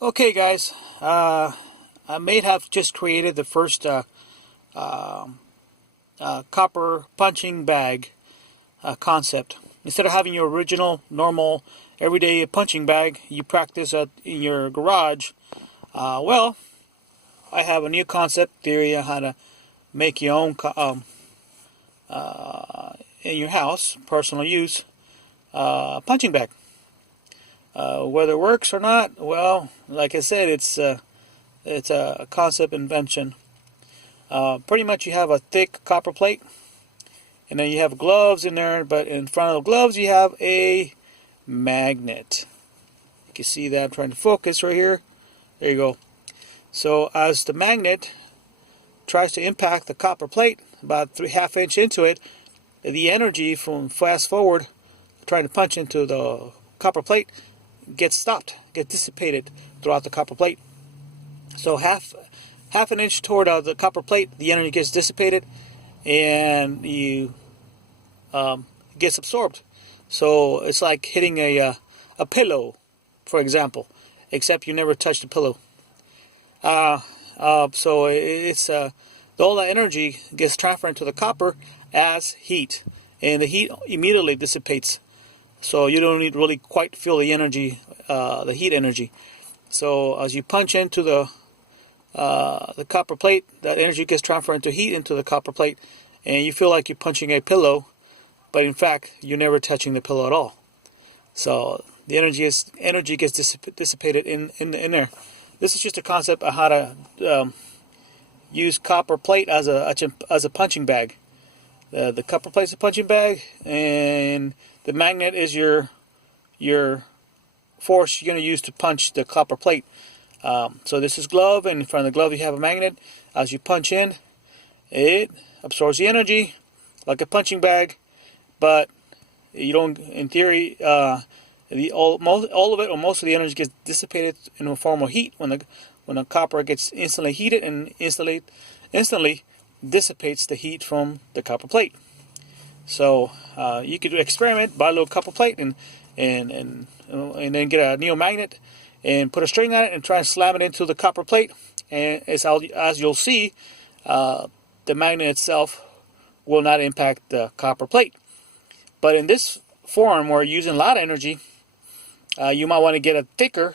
Okay, guys, I may have just created the first copper punching bag concept. Instead of having your original, normal, everyday punching bag you practice in your garage, well, I have a new concept theory on how to make your own in your house, personal use, punching bag. Whether it works or not, well, like I said, it's a concept invention. Pretty much you have a thick copper plate, and then you have gloves in there, but in front of the gloves you have a magnet. You can see that I'm trying to focus right here. There you go. So as the magnet tries to impact the copper plate, about 3/2 inch into it, the energy from fast forward trying to punch into the copper plate gets stopped, gets dissipated throughout the copper plate. So half an inch toward the copper plate, the energy gets dissipated, and you gets absorbed. So it's like hitting a pillow, for example, except you never touch the pillow. So it's all the energy gets transferred to the copper as heat, and the heat immediately dissipates. So you don't need really quite feel the energy, the heat energy. So as you punch into the copper plate, that energy gets transferred into heat into the copper plate, and you feel like you're punching a pillow, but in fact you're never touching the pillow at all. So the energy gets dissipated in there. This is just a concept of how to use copper plate as a punching bag. The copper plate is a punching bag, and the magnet is your force you're going to use to punch the copper plate. So this is glove, and in front of the glove you have a magnet. As you punch in, it absorbs the energy like a punching bag, but you don't, in theory, all of it or most of the energy gets dissipated in the form of heat when the copper gets instantly heated, and instantly dissipates the heat from the copper plate. So you could experiment, buy a little copper plate and then get a neo magnet and put a string on it and try and slam it into the copper plate, and as you'll see, the magnet itself will not impact the copper plate. But in this form, where you're using a lot of energy, you might want to get a thicker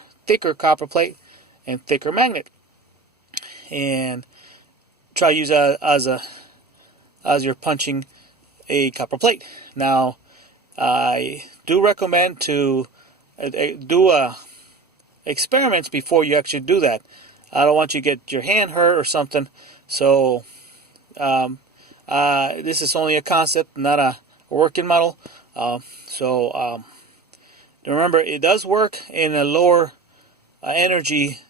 copper plate and thicker magnet, and try to use as you're punching a copper plate. Now, I do recommend to do experiments before you actually do that. I don't want you to get your hand hurt or something. So this is only a concept, not a working model. Remember, it does work in a lower energy.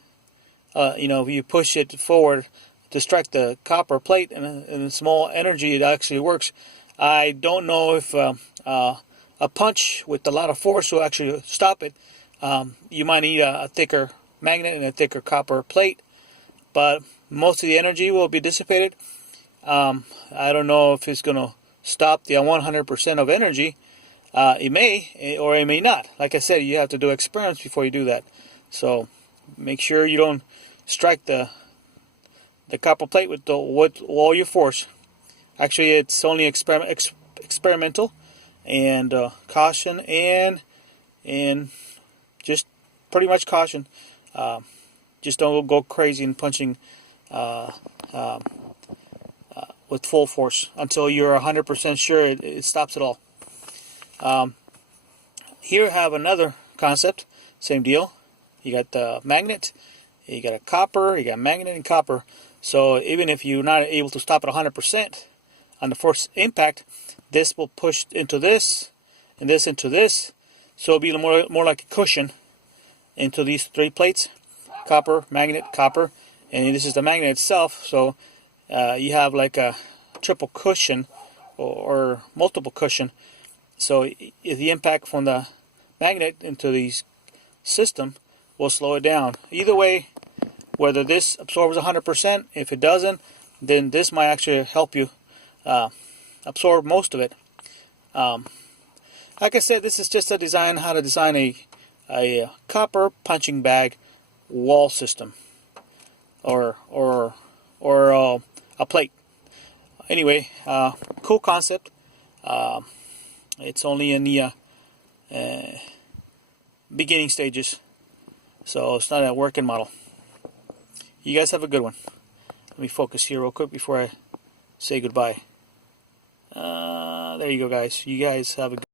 If you push it forward to strike the copper plate and small energy, it actually works. I don't know if a punch with a lot of force will actually stop it. You might need a thicker magnet and a thicker copper plate, but most of the energy will be dissipated. I don't know if it's going to stop the 100% of energy. It may or it may not. Like I said, you have to do experiments before you do that. So make sure you don't strike the copper plate with all your force. Actually, it's only experimental, and caution and just pretty much caution. Just don't go crazy and punching with full force until you're 100% sure it stops it all. Here I have another concept, same deal. You got the magnet, you got a copper, you got magnet and copper. So even if you're not able to stop it 100% on the first impact, this will push into this and this into this. So it'll be more like a cushion into these three plates: copper, magnet, copper, and this is the magnet itself. So you have like a triple cushion or multiple cushion. So the impact from the magnet into the system will slow it down. Either way, whether this absorbs 100%, if it doesn't, then this might actually help you absorb most of it. Like I said, this is just a design, how to design a copper punching bag wall system or a plate. Anyway, cool concept. It's only in the beginning stages, so it's not a working model. You guys have a good one. Let me focus here real quick before I say goodbye. There you go, guys. You guys have a good